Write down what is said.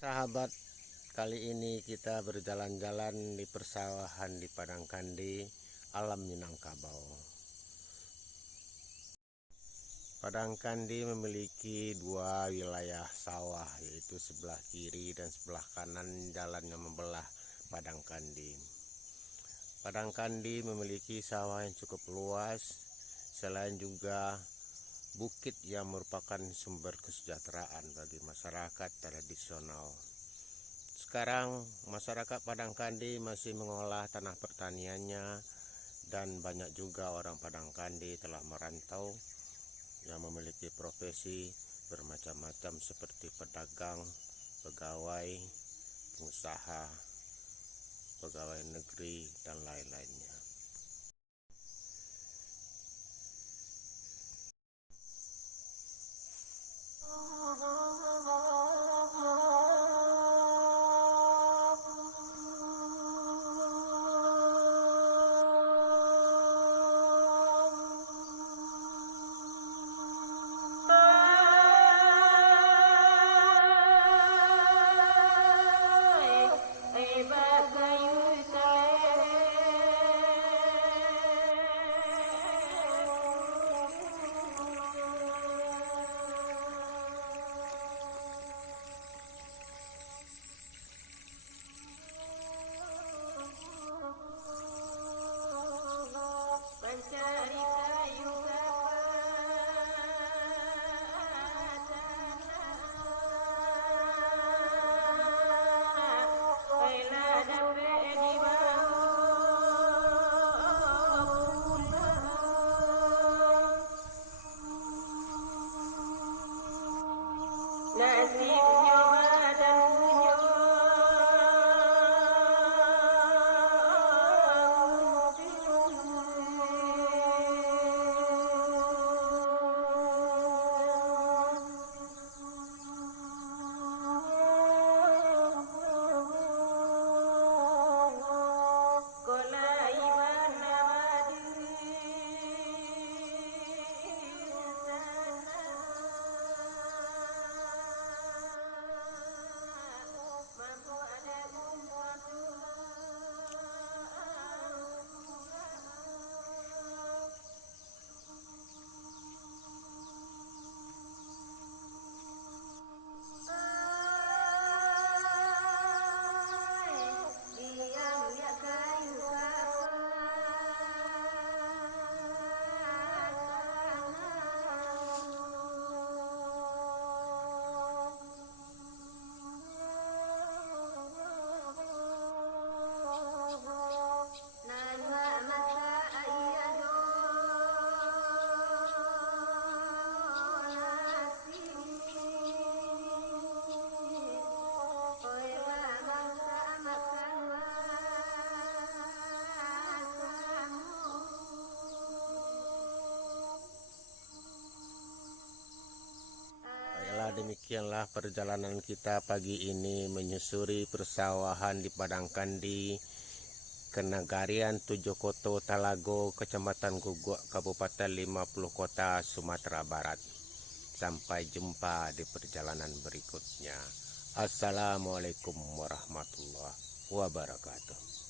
Sahabat, kali ini kita berjalan-jalan di persawahan di Padang Kandi, alam Minangkabau. Padang Kandi memiliki dua wilayah sawah, yaitu sebelah kiri dan sebelah kanan jalan yang membelah Padang Kandi. Padang Kandi memiliki sawah yang cukup luas, selain juga bukit yang merupakan sumber kesejahteraan bagi masyarakat tradisional. Sekarang masyarakat Padang Kandi masih mengolah tanah pertaniannya, dan banyak juga orang Padang Kandi telah merantau yang memiliki profesi bermacam-macam seperti pedagang, pegawai, pengusaha, pegawai negeri, dan lain-lainnya. Demikianlah perjalanan kita pagi ini menyusuri persawahan di Padang Kandi, Kenagarian Tujokoto Talago, Kecamatan Guguk, Kabupaten 50 Kota, Sumatera Barat. Sampai jumpa di perjalanan berikutnya. Assalamualaikum warahmatullahi wabarakatuh.